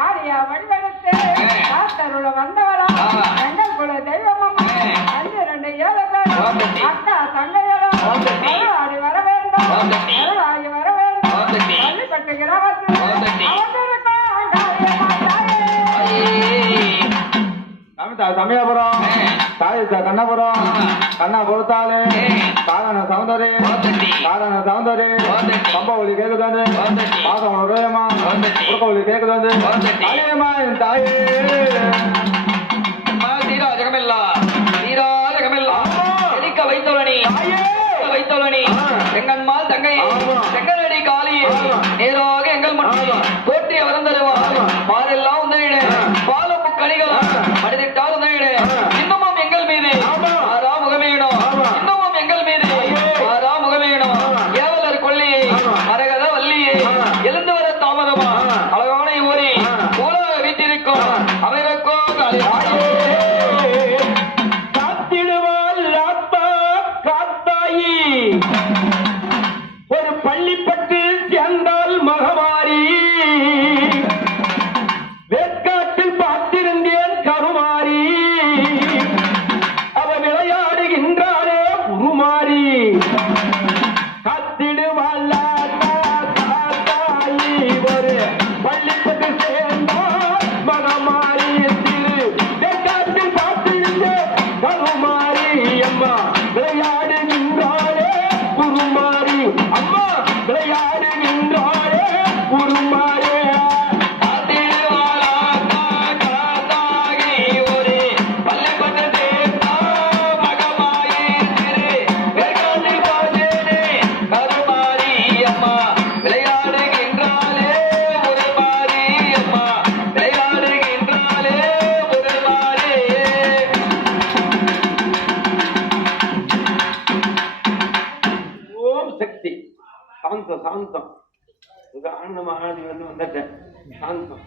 காரியா வடிவெடுத்து காத்தருள வந்தவரா எங்கள் குல தெய்வம் அம்மா பன்னிரண்டு ஏழு பேர். அக்கா தங்கையரும் ஆமாண்டி. அருளாடி வர வேண்டும். அருளாடி வர வேண்டும். பள்ளிப்பட்டு கிராமத்தில் சமயபுரம். தாய் கண்ணபுரம். கண்ணா பொறுத்தாலே காரண சௌந்தரி காரண சௌந்தரி கம்ப ஒளி கேக்குது பாசம் உதயமா குறுக்க ஒளி கேக்குது தாயேமா என் தாயே. தீரா ஜெகமெல்லா. தீரா ஜெகமெல்லா. எரிக்க வைத்தவனி வைத்தவனி செங்கன்மால் தங்கை செங்கனடி காளியே. நேராக ஒரு பள்ளிப்பட்டு சேர்ந்தால் மகமாரி வேட்காட்டில் பார்த்திருந்தேன் கருமாரி அவ விளையாடுகின்றாரே உருமாறி. காத்திடுவாள்? சக்தி சாந்தம் சாந்தம் ஆனந்தமாக வந்து வந்துட்டேன் சாந்தம்